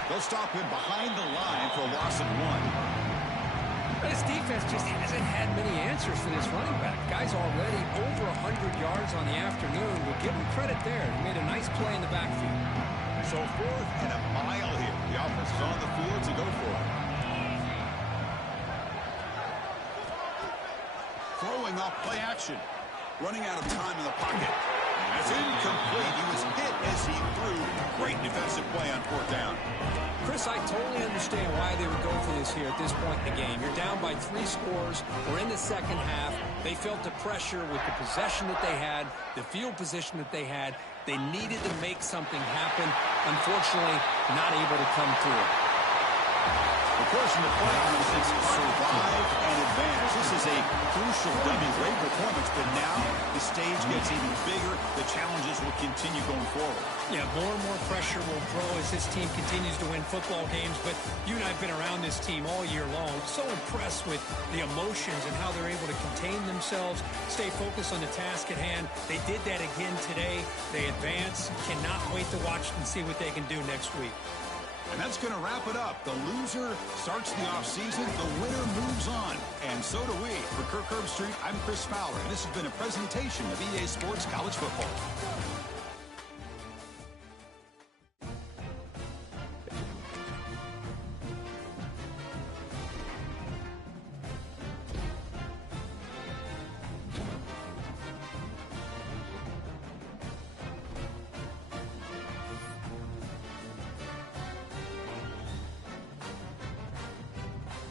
They'll stop him behind the line for a loss of 1. This defense just hasn't had many answers for this running back. Guy's already over 100 yards on the afternoon. We'll give him credit there. He made a nice play in the backfield. So 4th and a mile here. The offense is on the field to go for it. Throwing off play action. Running out of time in the pocket. That's incomplete. He was hit as he threw. Great defensive play on 4th down. Chris, I totally understand why they would go for this here at this point in the game. You're down by 3 scores. We're in the second half. They felt the pressure with the possession that they had, the field position that they had. They needed to make something happen. Unfortunately, not able to come through. The course in the playoffs is survive and advance. This is a crucial W. Great performance, but now the stage gets even bigger. The challenges will continue going forward. Yeah, more and more pressure will grow as this team continues to win football games. But you and I have been around this team all year long. So impressed with the emotions and how they're able to contain themselves, stay focused on the task at hand. They did that again today. They advance. Cannot wait to watch and see what they can do next week. And that's going to wrap it up. The loser starts the offseason. The winner moves on. And so do we. For Kirk Herbstreit, I'm Chris Fowler. And this has been a presentation of EA Sports College Football.